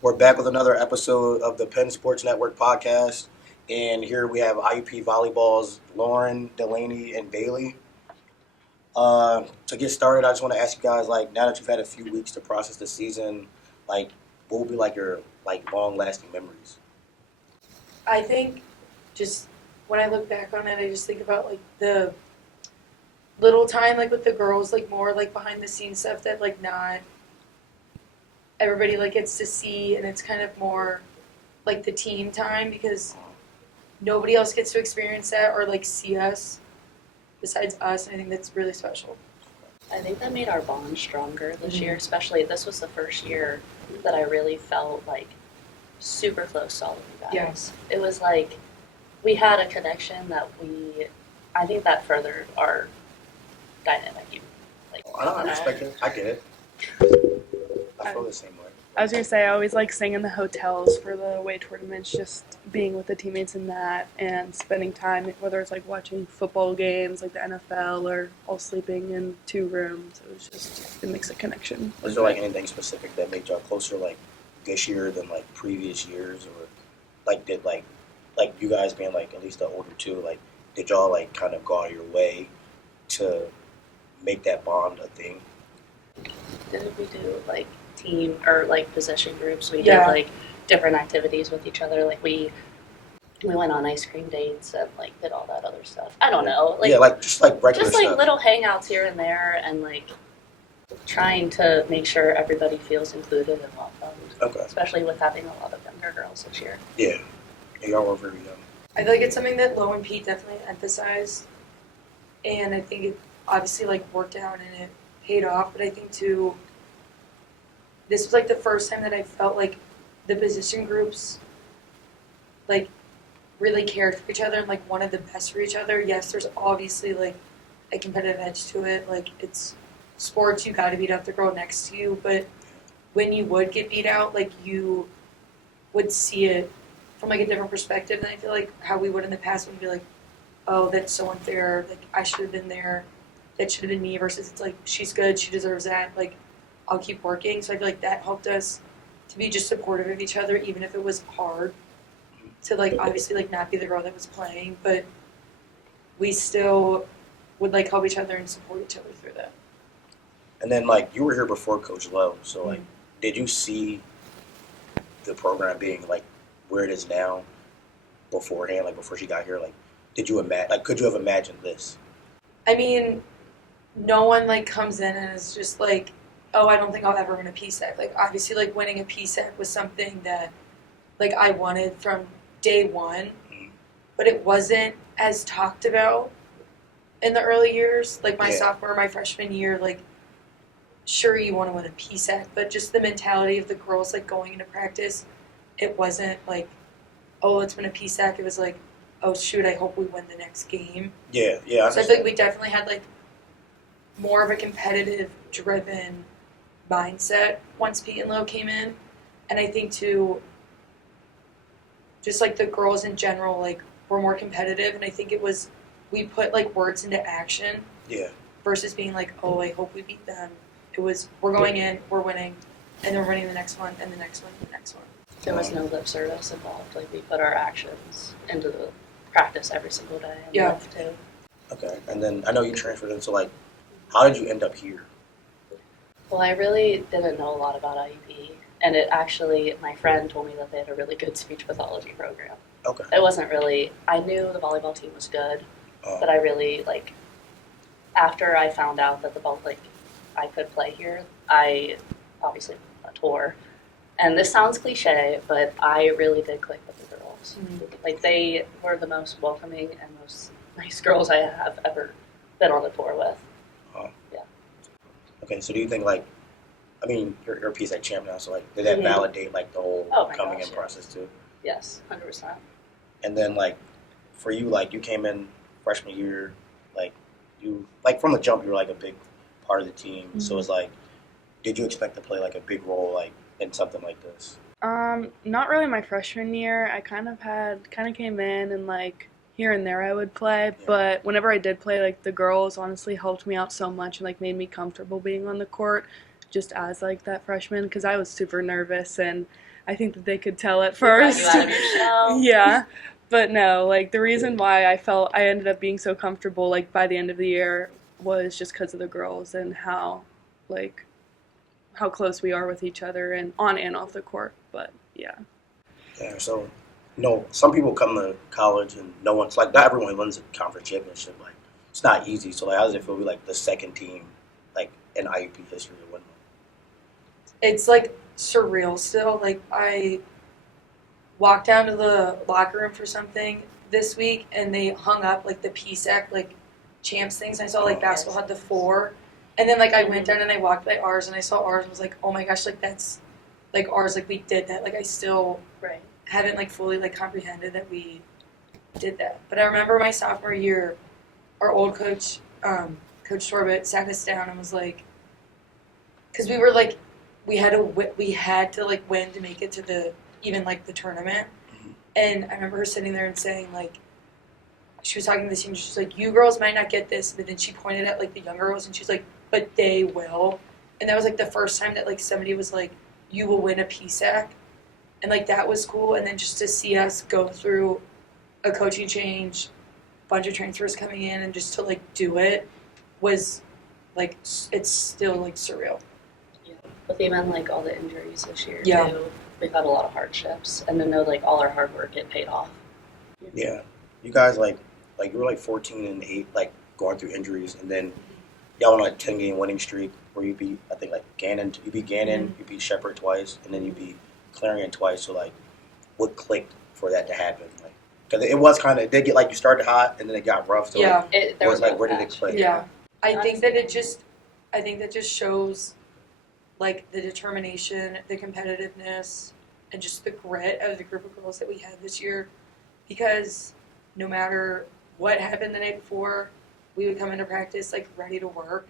We're back with another episode of the Penn Sports Network podcast. And here we have IUP Volleyball's Lauren, Delaney, and Bailey. To get started, I just want to ask you guys, like, now that you've had a few weeks to process the season, like, what would be, like, your, like, long-lasting memories? I think just when I look back on it, I just think about, like, the little time, like, with the girls, like, more, like, behind-the-scenes stuff that, like, not everybody, like, gets to see, and it's kind of more, like, the team time, because nobody else gets to experience that or, like, see us besides us, and I think that's really special. I think that made our bond stronger this year, especially this was the first year that I really felt like super close to all of you guys. Yeah. It was like we had a connection that I think that furthered our dynamic. I don't expect it. I get it. I feel the same way. I was going to say, I always like staying in the hotels for the away tournaments, just being with the teammates in that and spending time, whether it's like watching football games like the NFL or all sleeping in 2 rooms. It makes a connection. Was there like anything specific that made y'all closer like this year than like previous years, or like did like you guys being like at least the older two, like did y'all like kind of go out of your way to make that bond a thing? Did we do like team or like position groups? We Yeah. did like different activities with each other. Like we went on ice cream dates and like did all that other stuff. I don't know. Like, yeah, like just like regular just like stuff. little hangouts here and there, and like trying to make sure everybody feels included and welcomed. Okay. Especially with having a lot of younger girls this year. Yeah, y'all were very young. I feel like it's something that Lo and Pete definitely emphasized, and I think it obviously like worked out and it paid off. But I think too, this was like the first time that I felt like the position groups like really cared for each other and like wanted the best for each other. Yes, there's obviously like a competitive edge to it. Like it's sports, you got to beat out the girl next to you. But when you would get beat out, like you would see it from like a different perspective than I feel like how we would in the past. When we'd be like, oh, that's so unfair. Like I should have been there. That should have been me. Versus it's like she's good. She deserves that. Like I'll keep working. So I feel like that helped us to be just supportive of each other, even if it was hard to like obviously like not be the girl that was playing, but we still would like help each other and support each other through that. And then like you were here before Coach Lowe, so like did you see the program being like where it is now beforehand, like before she got here? Like did you could you have imagined this? I mean, no one like comes in and is just like, oh, I don't think I'll ever win a PSAC. Like obviously like winning a PSAC was something that like I wanted from day one, but it wasn't as talked about in the early years. Like my sophomore, my freshman year, like sure you want to win a PSAC, but just the mentality of the girls like going into practice, it wasn't like, oh, let's win a PSAC. It was like, oh shoot, I hope we win the next game. Yeah. So I feel like we definitely had like more of a competitive driven mindset once Pete and Lo came in. And I think too, just like the girls in general, like were more competitive, and I think it was we put like words into action. Yeah. Versus being like, oh, I hope we beat them. It was we're going in, we're winning, and then we're winning the next one and the next one and the next one. There was no lip service involved. Like we put our actions into the practice every single day. And Yeah. love to. Okay. And then I know you transferred in, so like how did you end up here? Well, I really didn't know a lot about IUP, and it actually, my friend told me that they had a really good speech pathology program. Okay. It wasn't really, I knew the volleyball team was good, but I really, like, after I found out that I could play here, I obviously went on a tour. And this sounds cliche, but I really did click with the girls. Mm-hmm. Like, they were the most welcoming and most nice girls I have ever been on a tour with. Yeah. Okay, so do you think, like, I mean, you're a PSAC champ now, so, like, did that validate, like, the whole coming in process, too? Yes, 100%. And then, like, for you, like, you came in freshman year, like, from the jump, you were, like, a big part of the team. Mm-hmm. So it's, like, did you expect to play, like, a big role, like, in something like this? Not really my freshman year. I kind of came in and, like, here and there I would play, but whenever I did play, like, the girls honestly helped me out so much and, like, made me comfortable being on the court just as, like, that freshman, because I was super nervous, and I think that they could tell at Brought first. you out of your shell. Yeah. But no, like the reason why I ended up being so comfortable like by the end of the year was just because of the girls and how close we are with each other and on and off the court. But yeah. Yeah, so some people come to college and no one's like not everyone wins a conference championship. Like it's not easy. So like how does it feel to be like the second team like in IUP history to win one? It's like surreal still. Like I walked down to the locker room for something this week and they hung up like the PSAC like champs things. And I saw like basketball had the 4. And then like I went down and I walked by ours and I saw ours and was like, oh my gosh, like that's like ours, like we did that. Like I still haven't like fully like comprehended that we did that. But I remember my sophomore year, our old coach, Coach Torbett, sat us down and was like, because we were like, we had to like win to make it to the even like the tournament. And I remember her sitting there and saying like, she was talking to the team. She's like, you girls might not get this, but then she pointed at like the younger girls and she's like, but they will. And that was like the first time that like somebody was like, you will win a PSAC. And like that was cool. And then just to see us go through a coaching change, bunch of transfers coming in, and just to like do it was like it's still like surreal. Yeah. With even like all the injuries this year Yeah. too, we've had a lot of hardships, and to know like all our hard work it paid off. Yeah, you guys like you were like 14-8, like going through injuries, and then y'all on like 10-game winning streak where you beat I think like Gannon, you beat Shepherd twice, and then you beat Clarion twice. So like, what clicked for that to happen? Like, because it was kind of it did get like you started hot and then it got rough. So Yeah. like, There was like where did it click? Yeah. I think that just shows like the determination, the competitiveness, and just the grit of the group of girls that we had this year. Because no matter what happened the night before, we would come into practice like ready to work.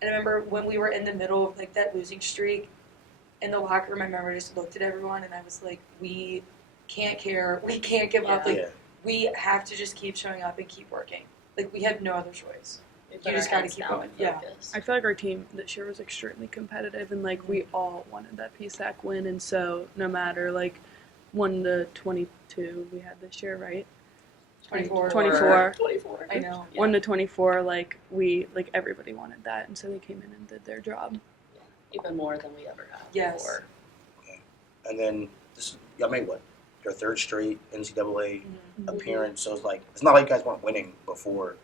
And I remember when we were in the middle of like that losing streak in the locker room, I remember I just looked at everyone and I was like, we can't care, we can't give up. Like we have to just keep showing up and keep working. Like we have no other choice. You just got to keep going. Yeah. I feel like our team this year was extremely competitive, and like we all wanted that PSAC win, and so no matter like 1 to 22 we had this year, right? 24. 24. I know. 1 to 24, like everybody wanted that, and so they came in and did their job. Yeah. Even more than we ever have Yes. before. Okay. And then y'all made what? Your third straight NCAA appearance. So it's like it's not like you guys weren't winning before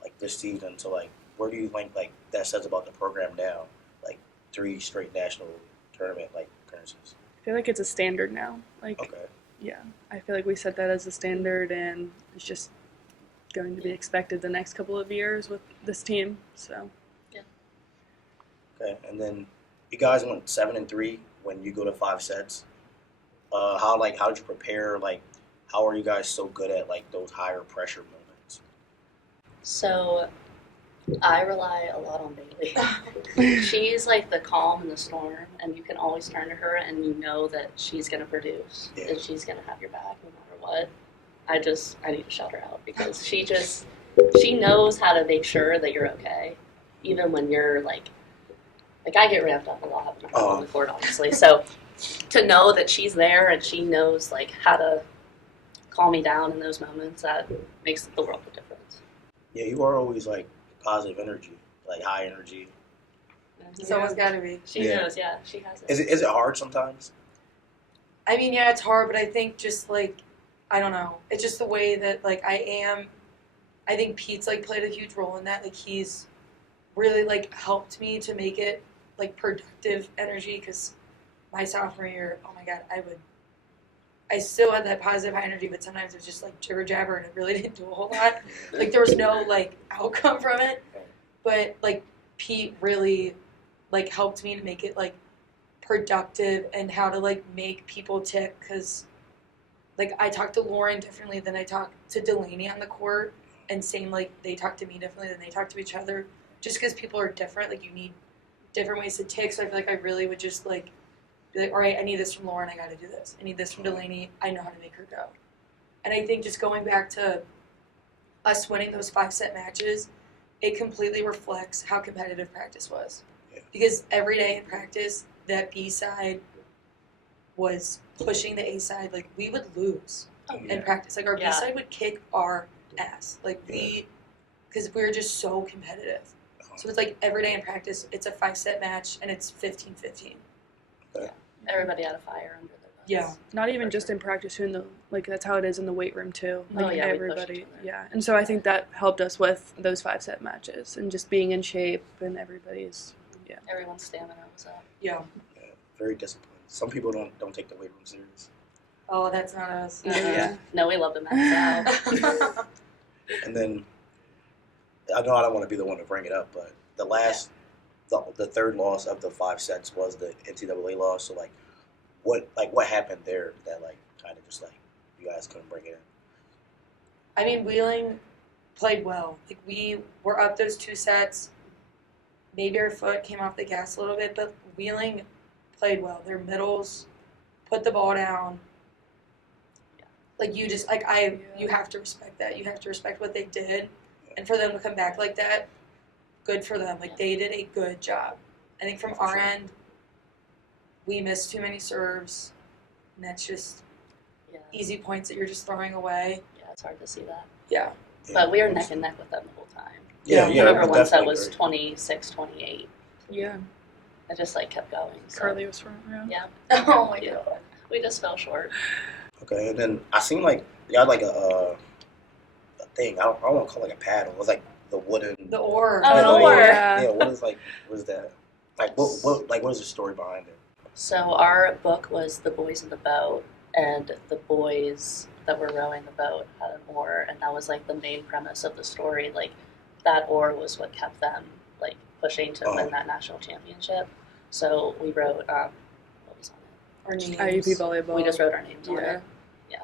like this season. So like where do you think like that says about the program now? Like 3 straight national tournament like appearances. I feel like it's a standard now. Like Okay. yeah, I feel like we set that as a standard, and it's just going to be expected the next couple of years with this team. So Okay. And then you guys went 7-3 when you go to 5 sets. How did you prepare? Like, how are you guys so good at like those higher pressure moments? So I rely a lot on Bailey. She's like the calm in the storm, and you can always turn to her and you know that she's going to produce and she's going to have your back no matter what. I need to shout her out because she knows how to make sure that you're okay, even when you're like I get ramped up a lot when I'm on the court, obviously. So to know that she's there and she knows like how to calm me down in those moments, that makes the world of difference. Yeah, you are always like positive energy, like high energy. Someone's got to be. She knows, yeah, she has it. Is it hard sometimes? I mean, yeah, it's hard, but I think just like, I don't know, it's just the way that like I think Pete's like played a huge role in that. Like he's really like helped me to make it like productive energy, because my sophomore year, oh my God, I still had that positive high energy, but sometimes it was just like jibber jabber and it really didn't do a whole lot. Like there was no like outcome from it, but like Pete really like helped me to make it like productive and how to like make people tick, because like I talk to Lauren differently than I talk to Delaney on the court, and same like they talk to me differently than they talk to each other, just because people are different. Like you need different ways to tick. So I feel like I really would just like be like, all right, I need this from Lauren, I got to do this. I need this from Delaney, I know how to make her go. And I think just going back to us winning those 5-set matches, it completely reflects how competitive practice was. Yeah. Because every day in practice, that B side was pushing the A side, like we would lose Yeah. in practice. Like our B Yeah. side would kick our ass. Like because we were just so competitive. So it's like every day in practice, it's a 5-set match and it's 15-15. Everybody had a fire under their butts. Yeah. Not even just in practice, in the like that's how it is in the weight room too. Like Oh, yeah, we push everybody, each other. yeah. And so I think that helped us with those 5-set matches and just being in shape and everybody's Everyone's stamina was up. Yeah. Very disciplined. Some people don't take the weight room serious. Oh, that's not us. Yeah. No, we love to max out. And then I know I don't want to be the one to bring it up, but the third loss of the 5 sets was the NCAA loss. So what happened there that kind of just you guys couldn't bring it in? I mean, Wheeling played well. Like we were up those 2 sets. Maybe our foot came off the gas a little bit, but Wheeling played well. Their middles put the ball down. Like you just you have to respect that. You have to respect what they did, and for them to come back like that, good for them. Like they did a good job. I think from our end, we missed too many serves, and that's just easy points that you're just throwing away. Yeah, it's hard to see that. Yeah. But we were neck and neck with them the whole time. Yeah. Whenever one set definitely was great. 26, 28. yeah. It just kept going. So. Carly was front row. Yeah. Oh my god. We just fell short. Okay, and then I seen you had a thing. I don't want to call it a paddle. It was the wooden. The oar. Oh, the the oar. Yeah. Yeah, what is that? What is the story behind it? So our book was The Boys in the Boat, and the boys that were rowing the boat had an oar, and that was the main premise of the story. That oar was what kept them pushing to win that national championship. So we wrote what was on Our names. IUP Volleyball. it? We just wrote our names on Yeah. it. Yeah,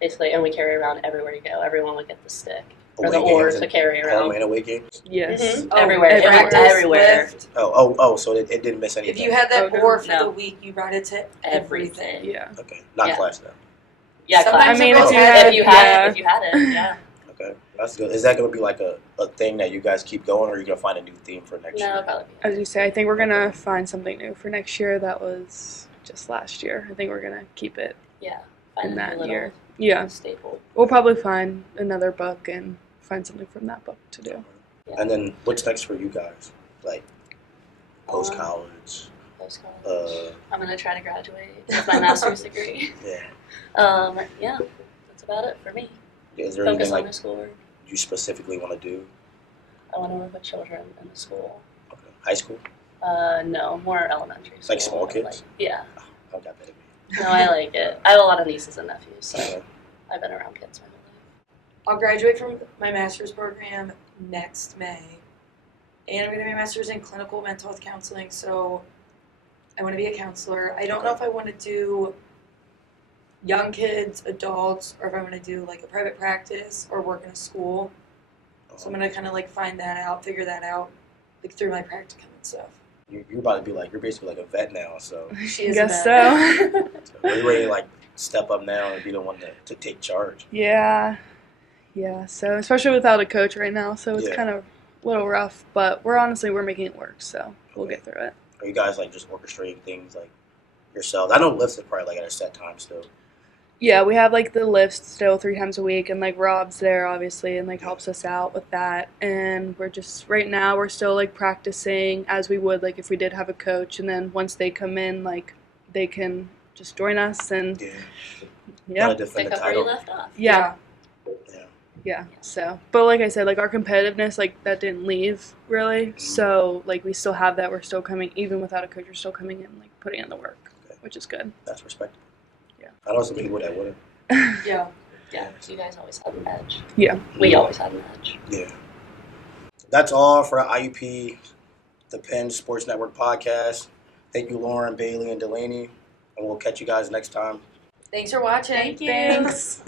basically, and we carry around everywhere you go. Everyone would get the stick or Away the oar games to and carry home around. and away games. Yes. Mhm. Oh, Everywhere. It went practice, everywhere. lift. So it didn't miss anything. If you had that Oh, no. oar for No. the week, you brought it to everything. Yeah. Okay, not Yeah. class though. Yeah, Sometimes class. I mean, it if goes you ahead. had, if you had it, yeah. Okay, that's good. Is that going to be a thing that you guys keep going, or are you going to find a new theme for next No, year? probably. As you say, I think we're gonna find something new for next year. That was just last year. I think we're gonna keep it Yeah. in Find a that little year. Yeah. staple. We'll probably find another book and find something from that book to do. Yeah. And then what's next for you guys? Post college. Post college. I'm gonna try to graduate with my master's degree. Yeah. Yeah, that's about it for me. Is there Focus anything on my schoolwork. you specifically want to do? I want to work with children in the school. Okay. High school? No, more elementary school. Like small kids? Yeah. I got that in me. No, I like it. I have a lot of nieces and nephews, so Okay. I've been around kids my whole life. I'll graduate from my master's program next May. And I'm going to be a master's in clinical mental health counseling, so I want to be a counselor. I don't know if I want to do young kids, adults, or if I want to do a private practice or work in a school. So I'm going to kind of find that out, figure that out, through my practicum and stuff. You're about to be you're basically a vet now, so She is Guess a vet. so. are you ready to step up now and be the one to take charge? Yeah. Yeah. So especially without a coach right now, so it's Yeah. kind of a little rough, but we're making it work, so we'll get through it. Are you guys just orchestrating things yourselves? I know lifts is probably at a set time still. Yeah, we have the lifts still 3 times a week, and Rob's there obviously, and helps us out with that. And we're just right now we're still practicing as we would if we did have a coach, and then once they come in, they can just join us and Gotta defend Pick the up where you title. left off. yeah. Yeah. Yeah, so, but like I said, our competitiveness, that didn't leave, really, so, we still have that, we're still coming, even without a coach, we're still coming in, putting in the work, which is good. That's respectable. Yeah. I know some people that wouldn't. Yeah. Yeah, you guys always had an edge. Yeah. We always had an edge. Yeah. That's all for IUP, the Penn Sports Network podcast. Thank you, Lauren, Bailey, and Delaney, and we'll catch you guys next time. Thanks for watching. Thank you. Thanks.